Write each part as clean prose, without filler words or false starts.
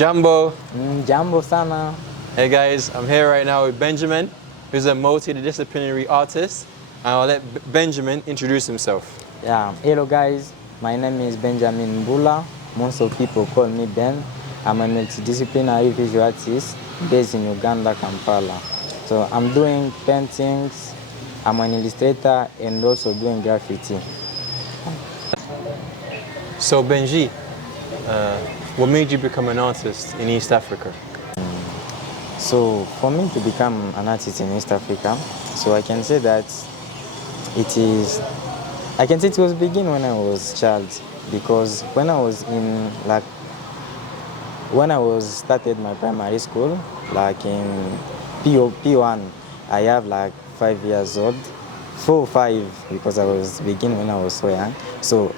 Jambo. Jambo sana. Hey guys, I'm here right now with Benjamin, who's a multidisciplinary artist. And I'll let Benjamin introduce himself. Yeah, hello guys. My name is Benjamin Mbula. Most of people call me Ben. I'm a multidisciplinary visual artist based in Uganda, Kampala. So I'm doing paintings, I'm an illustrator, and also doing graffiti. So Benji, what made you become an artist in East Africa? So for me to become an artist in East Africa, so I can say that it was begin when I was child, because when I started my primary school, like in P1, I have like 5 years old, 4 or 5, because I was begin when I was so young. So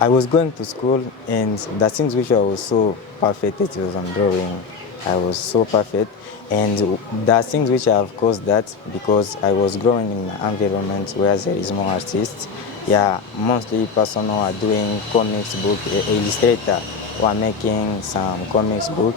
I was going to school, and the things which I was so perfect, it was on drawing. I was so perfect, and the things which have caused that, because I was growing in an environment where there is more artists. Yeah, mostly person who are doing comics book, illustrator who are making some comics book.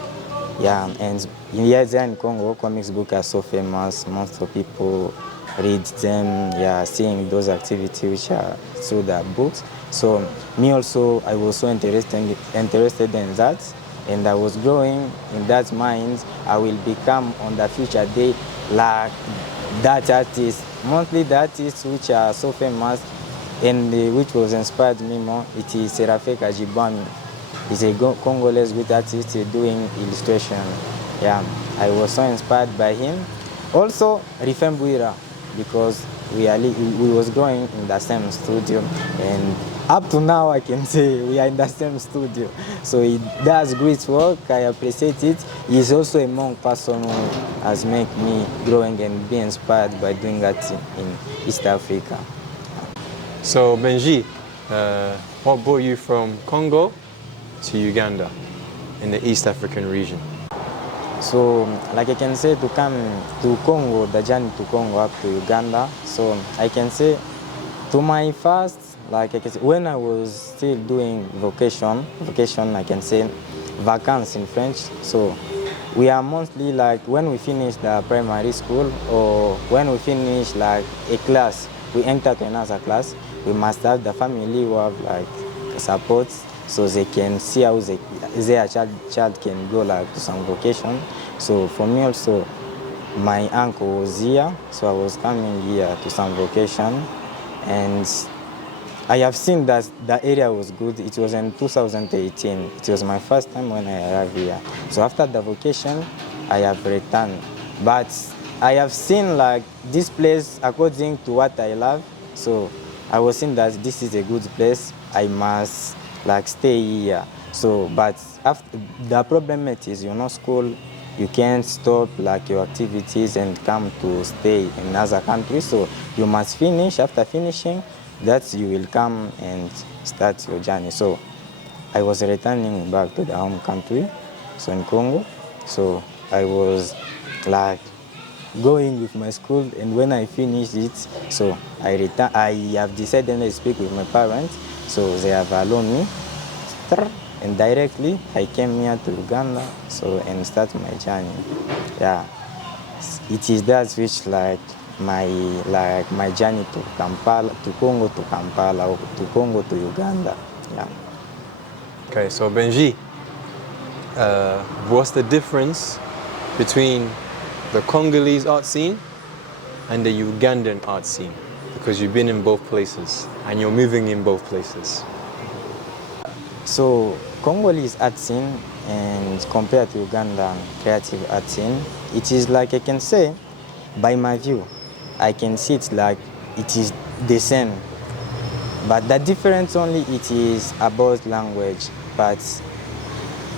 Yeah, and here in Congo, comics book are so famous. Most of people read them. Yeah, seeing those activities which are through the books. So me also, I was so interested in that. And I was growing in that mind, I will become on the future day like that artist. Mostly the artists which are so famous and which was inspired me more, it is Serafek Ajibami. He's a Congolese good artist doing illustration. Yeah, I was so inspired by him. Also, Mbula, because we was growing in the same studio, and up to now I can say we are in the same studio. So he does great work, I appreciate it. He's also a among person who has made me growing and be inspired by doing that in East Africa. So Benji, what brought you from Congo to Uganda in the East African region? So, like I can say, to come to Congo, the journey to Congo up to Uganda, so I can say to my first, like I can say, when I was still doing vocation, I can say vacances in French. So we are mostly like when we finish the primary school or when we finish like a class, we enter to another class, we must have the family who have like support, so they can see how their child can go like to some vocation. So for me also, my uncle was here, so I was coming here to some vocation, and I have seen that the area was good. It was in 2018. It was my first time when I arrived here. So after the vocation, I have returned. But I have seen like this place according to what I love. So I was seeing that this is a good place. I must like stay here. So, but after, the problem is, school, you can't stop like your activities and come to stay in another country. So you must finish. After finishing, that you will come and start your journey. So I was returning back to the home country, so in Congo. So I was like going with my school, and when I finished it, so I have decided to speak with my parents, so they have allowed me, and directly I came here to Uganda, so and start my journey. Yeah, it is that which like my journey to Kampala, to Congo to Kampala, or to Congo to Uganda. Yeah. Okay, so Benji, what's the difference between the Congolese art scene and the Ugandan art scene? Because you've been in both places and you're moving in both places. So Congolese art scene and compared to Ugandan creative art scene, it is like I can say, by my view, I can see it like it is the same. But the difference only it is about language. But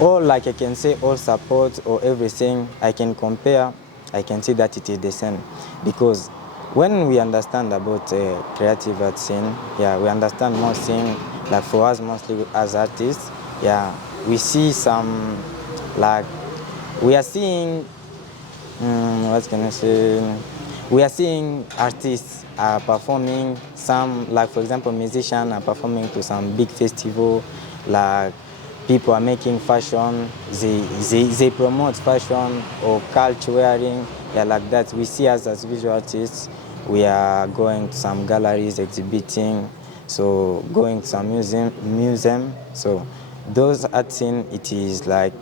all like I can say, all support or everything I can compare, I can see that it is the same. Because when we understand about creative art scene, yeah, we understand more things, like for us mostly as artists, yeah, we see some, like, we are seeing, what can I say? We are seeing artists are performing, some, like for example, musicians are performing to some big festival, like people are making fashion, they promote fashion or culture wearing, yeah, like that. We see us as visual artists, we are going to some galleries exhibiting, so going to some museum. So those art scene, it is like,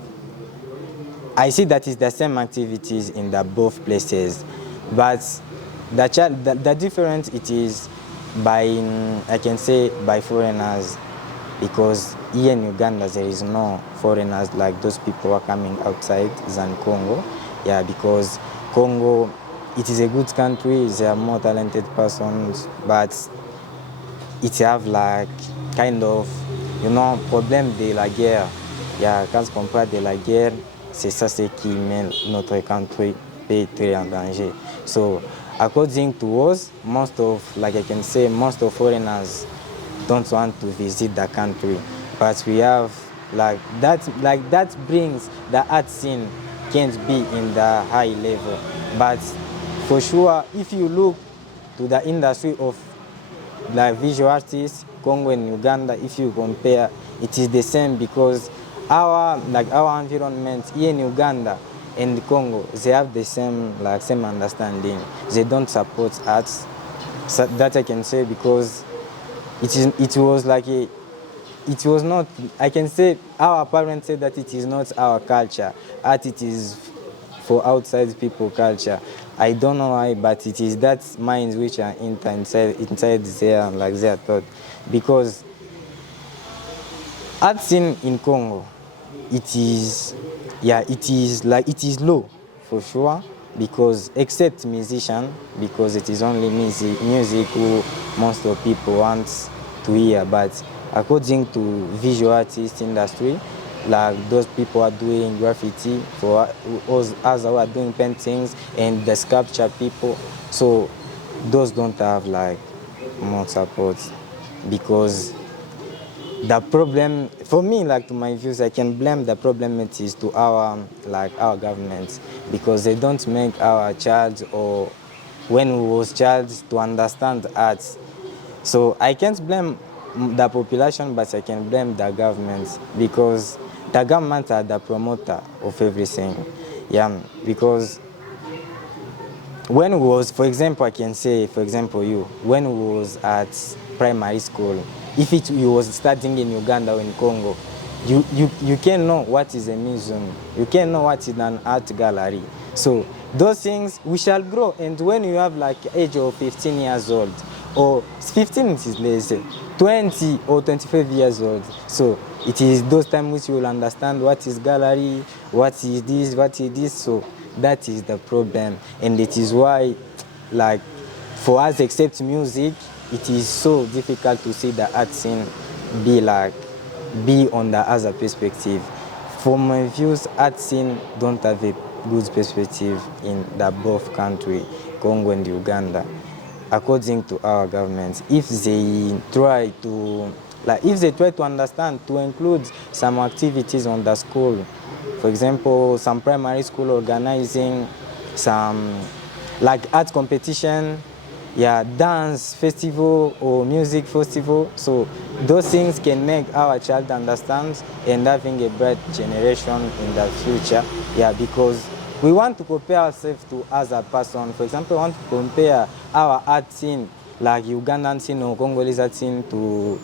I see that it's the same activities in the both places, but the difference it is by, I can say, by foreigners, because here in Uganda there is no foreigners like those people who are coming outside than Congo. Yeah, because Congo, it is a good country, there are more talented persons, but it have like kind of, problème de la guerre. Yeah, quand on parle de la guerre, c'est ça ce qui met notre country très en danger. So, according to us, most of, like I can say, most of foreigners don't want to visit the country, but we have like that brings the art scene can't be in the high level. But for sure, if you look to the industry of like visual artists, Congo and Uganda, if you compare, it is the same, because our environment here in Uganda and Congo, they have the same understanding. They don't support arts. So that I can say, because it was not, I can say, our parents said that it is not our culture. Art, it is for outside people culture. I don't know why, but it is that minds which are inside there, like they are taught. Because art scene in Congo, it is low for sure, because except musician, because it is only music who most of people want to hear. But according to visual artist industry, like those people are doing graffiti, for us who are doing paintings, and the sculpture people, so those don't have like more support. Because the problem, for me, like to my views, I can blame the problem it is to our government, because they don't make our child, or when we was child, to understand arts. So I can't blame the population, but I can blame the government, because the government are the promoter of everything. Yeah, because when we was, for example, I can say, for example, when we was at primary school, if you was studying in Uganda or in Congo, you can know what is a museum, you can know what is an art gallery. So those things we shall grow, and when you have like age of 15 years old, or 15 is less, 20 or 25 years old, so it is those times which you will understand what is gallery, what is this. So that is the problem, and it is why, like, for us, except music, it is so difficult to see the art scene be on the other perspective. From my views, art scene don't have a good perspective in the both country, Congo and Uganda. According to our governments, if they try to understand, to include some activities on the school, for example, some primary school organizing some like art competition, yeah, dance festival or music festival. So those things can make our child understand and having a bright generation in the future. Yeah, because we want to compare ourselves to other person. For example, we want to compare our art scene, like Ugandan scene or Congolese art scene, to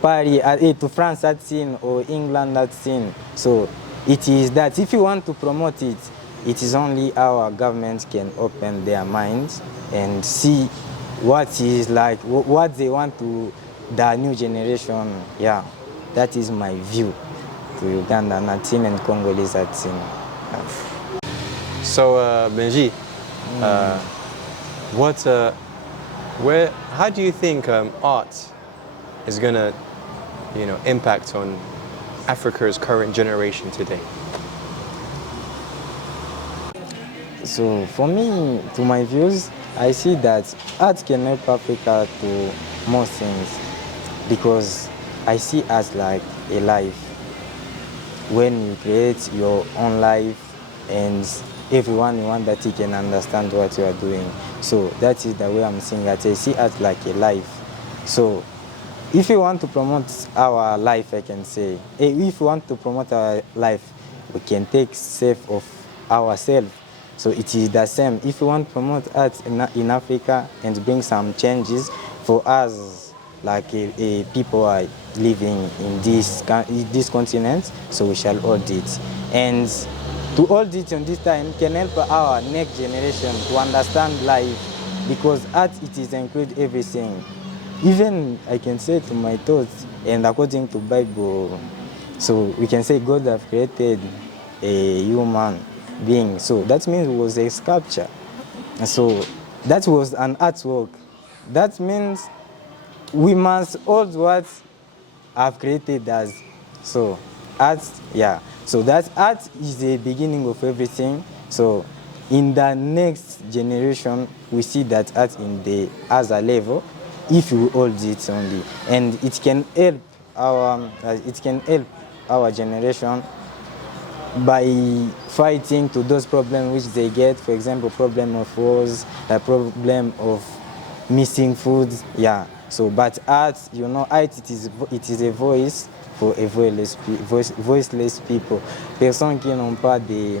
Paris, to France art scene or England art scene. So it is that if you want to promote it, it is only our government can open their minds and see what is like, what they want to the new generation. Yeah, that is my view to Ugandan art scene and Congolese art scene. Yeah. So Benji, how do you think art is gonna, impact on Africa's current generation today? So for me, to my views, I see that art can help Africa to most things, because I see art like a life. When you create your own life, and everyone you want that he can understand what you are doing. So that is the way I'm seeing that I see art like a life. So if you want to promote our life, I can say, if you want to promote our life, we can take safe of ourselves. So it is the same. If you want to promote art in Africa and bring some changes for us, like people are living in this continent, so we shall hold it. And to hold it on this time can help our next generation to understand life, because art, it is include everything. Even I can say to my thoughts, and according to Bible, so we can say God have created a human being. So that means it was a sculpture. And so that was an artwork. That means we must hold what I've created as. So art, yeah. So that art is the beginning of everything. So in the next generation, we see that art in the other level, if we hold it only, and it can help our generation by fighting to those problems which they get. For example, problem of wars, the problem of missing food. Yeah. So, but art, art, it is a voice for a voiceless people, personnes qui n'ont pas de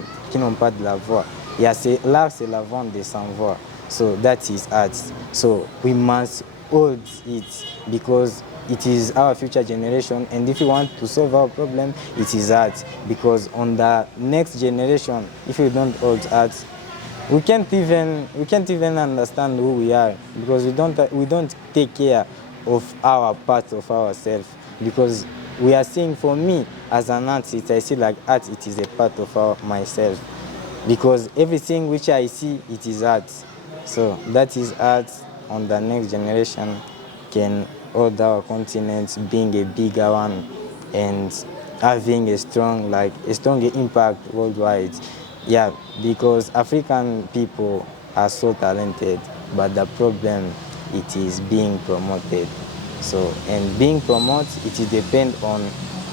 la voix. Yeah, l'art, c'est la voix des sans voix. So that is art. So we must hold it, because it is our future generation, and if we want to solve our problem, it is art. Because on the next generation, if we don't hold art, we can't even understand who we are, because we don't take care of our part of ourselves. Because we are seeing, for me as an artist, I see like art, it is a part of myself, because everything which I see, it is art. So that is art. On the next generation can hold our continent being a bigger one and having a stronger impact worldwide. Yeah, because African people are so talented, but the problem, it is being promoted. So, and being promoted, it depends on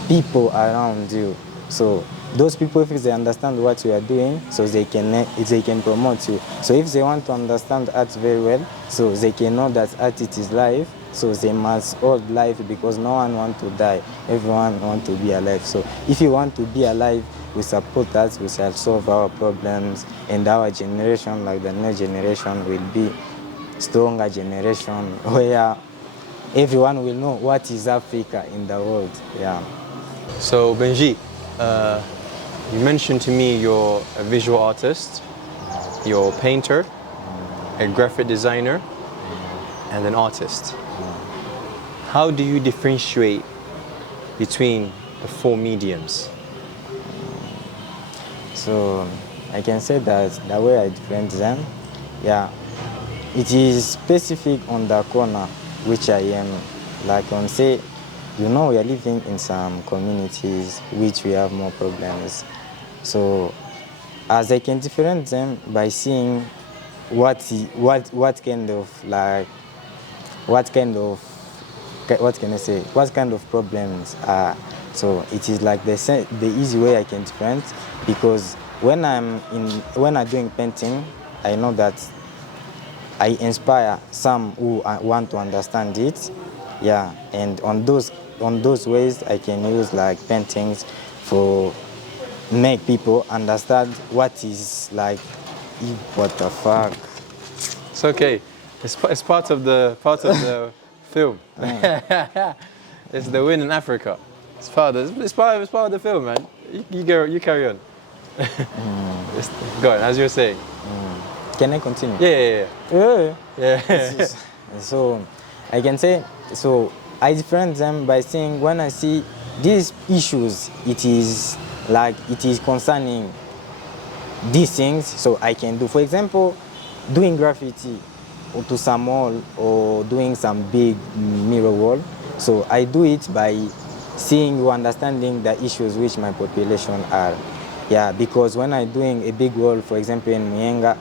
people around you. So those people, if they understand what you are doing, so they can promote you. So if they want to understand art very well, so they can know that art, it is life. So they must hold life, because no one wants to die. Everyone wants to be alive. So if you want to be alive, we support that. We shall solve our problems, and our generation, like the next generation, will be stronger generation where everyone will know what is Africa in the world. Yeah. So Benji, you mentioned to me you're a visual artist, you're a painter, a graphic designer, and an artist. How do you differentiate between the four mediums? So I can say that the way I different them, yeah, it is specific on the corner which I am. Like on say, we are living in some communities which we have more problems. So as I can differentiate them by seeing what kind of problems are. So it is like the easy way I can different, because when I'm doing painting, I know that I inspire some who want to understand it. Yeah, and on those ways I can use like paintings for make people understand what is like, what the fuck. It's okay. It's part of the film. It's the win in Africa. It's part of the film, man. You carry on. Go on, as you were saying. Can I continue? Yeah. So I can say, so I differentiate them by saying, when I see these issues, it is concerning these things, so I can do. For example, doing graffiti to some wall, or doing some big mirror wall. So I do it by seeing or understanding the issues which my population are. Yeah, because when I'm doing a big wall, for example in Muyenga,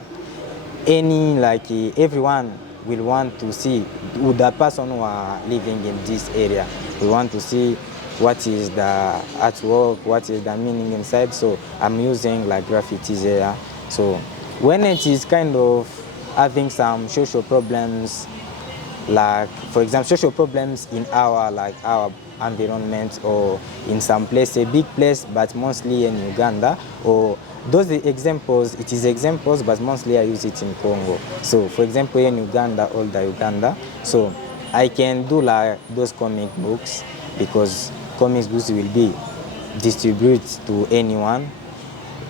everyone will want to see who the person who are living in this area. We want to see what is the artwork, what is the meaning inside. So I'm using like graffitis there. So when it is kind of having some social problems, like for example social problems in our environment or in some place, a big place, but mostly in Uganda, or those examples, it is examples, but mostly I use it in Congo. So for example in Uganda, all the Uganda, so I can do like those comic books because comic books will be distributed to anyone.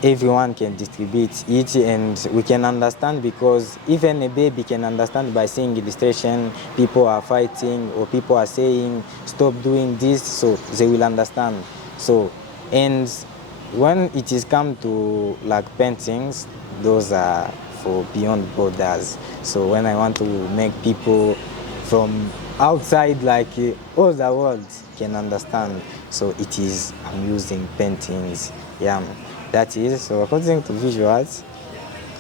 Everyone can distribute it and we can understand, because even a baby can understand by seeing illustration, people are fighting or people are saying stop doing this, so they will understand. So, and when it is come to like paintings, those are for beyond borders. So when I want to make people from outside, like all the world can understand, so it is, I'm using paintings. Yeah, that is, so according to visual arts,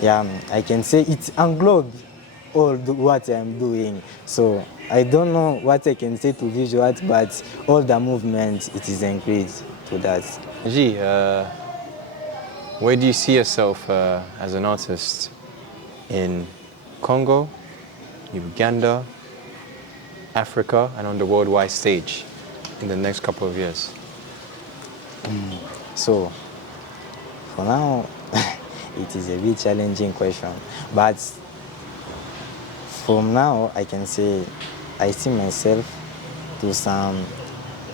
yeah, I can say it englobes all what I'm doing. So I don't know what I can say to visual arts, but all the movements, it is increased to that. Benji, where do you see yourself as an artist in Congo, Uganda, Africa, and on the worldwide stage in the next couple of years? So for now, it is a bit challenging question, but from now I can say I see myself to some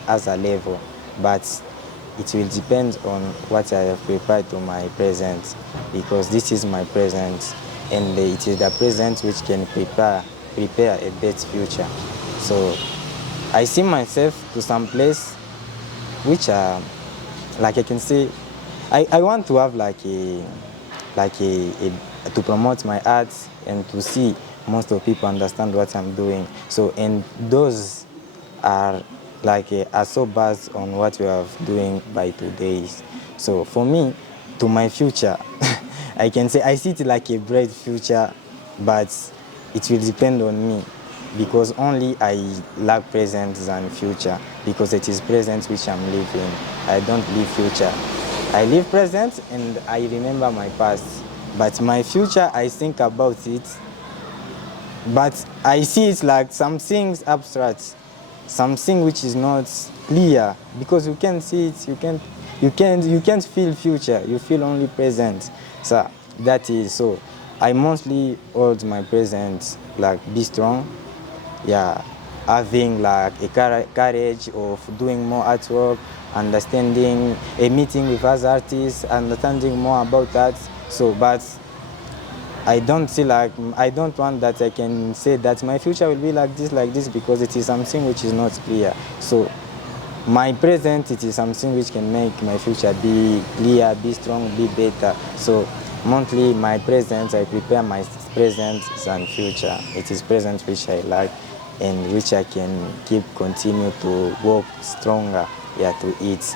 other level, but it will depend on what I have prepared to my present, because this is my present and it is the present which can prepare a better future. So I see myself to some place which are, like I can say, I want to have like a to promote my art and to see most of people understand what I'm doing. So, and those are like are so based on what we are doing by today. So for me, to my future, I can say I see it like a bright future, but it will depend on me, because only I lack present than future, because it is present which I'm living. I don't live future. I live present and I remember my past, but my future, I think about it, but I see it like some things abstract, something which is not clear, because you can't see it, you can't feel future, you feel only present. So that is, so I mostly hold my present, like be strong, yeah, having like a courage of doing more artwork, understanding, a meeting with other artists, understanding more about that. So, but I don't see like, I don't want that I can say that my future will be like this, because it is something which is not clear. So my present, it is something which can make my future be clear, be strong, be better. So monthly, my present, I prepare my present and future. It is present which I like and which I can continue to work stronger, yeah, to eat.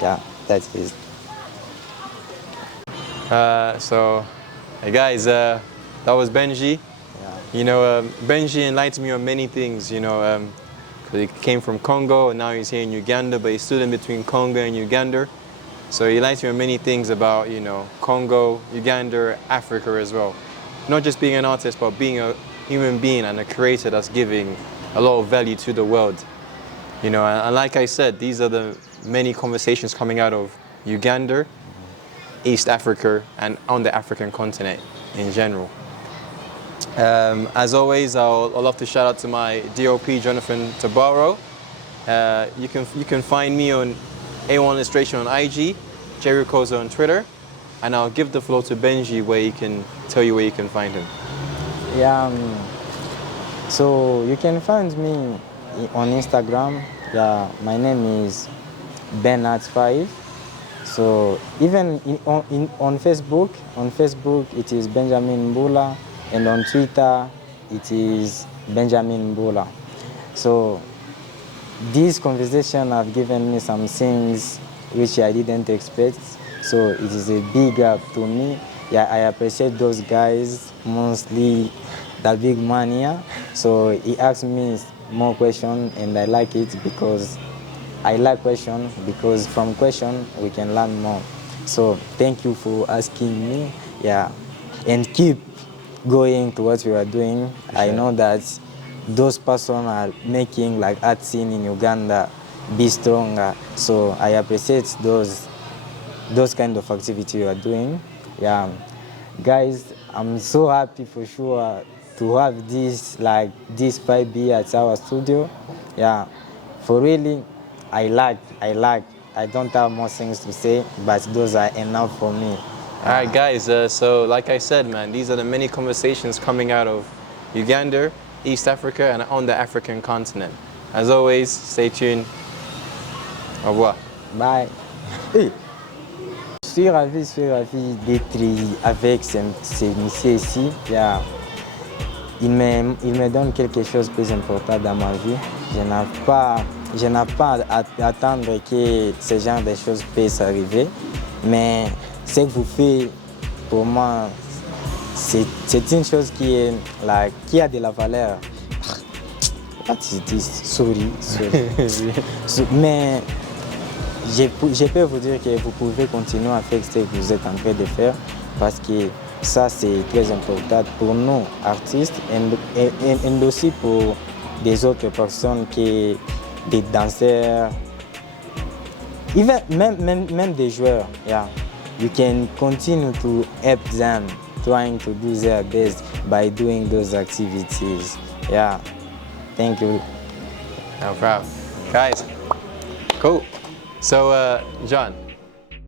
Yeah, that is. So, hey guys, that was Benji. Yeah. You know, Benji enlightened me on many things, you know, 'cause he came from Congo and now he's here in Uganda, but he's still in between Congo and Uganda. So he enlightened me on many things about, you know, Congo, Uganda, Africa as well. Not just being an artist, but being a human being and a creator that's giving a lot of value to the world. You know, and like I said, these are the many conversations coming out of Uganda, East Africa, and on the African continent in general. As always, I'll love to shout out to my DOP, Jonathan Tabaro. You can find me on A1 Illustration on IG, Rukoza on Twitter, and I'll give the floor to Benji where he can tell you where you can find him. Yeah, so you can find me on Instagram. Yeah, my name is Benat5. So even on Facebook it is Benjamin Mbula, and on Twitter it is Benjamin Mbula. So this conversation have given me some things which I didn't expect. So it is a big up to me. Yeah, I appreciate those guys, mostly the big man here. So he asked me more questions and I like it, because I like question, because from question we can learn more. So thank you for asking me, yeah, and keep going to what we are doing. Sure. I know that those persons are making like art scene in Uganda be stronger. So I appreciate those kind of activity you are doing. Yeah, guys, I'm so happy for sure to have this 5B at our studio. Yeah, for really, I like. I don't have more things to say, but those are enough for me. All right, guys. So, like I said, man, these are the many conversations coming out of Uganda, East Africa, and on the African continent. As always, stay tuned. Au revoir. Bye. Hey. Je suis ravi d'être avec ces messieurs ici. Yeah. Il me donne quelque chose de plus important dans ma vie. Je n'ai pas à attendre que ce genre de choses puissent arriver. Mais ce que vous faites, pour moi, c'est une chose qui a de la valeur. Sorry. Mais je peux vous dire que vous pouvez continuer à faire ce que vous êtes en train de faire parce que ça, c'est très important pour nous, artistes, et aussi pour des autres personnes, des danseurs, even, même des joueurs. Yeah. You can continue to help them trying to do their best by doing those activities. Yeah. Thank you. No problem. Guys, cool. So, John,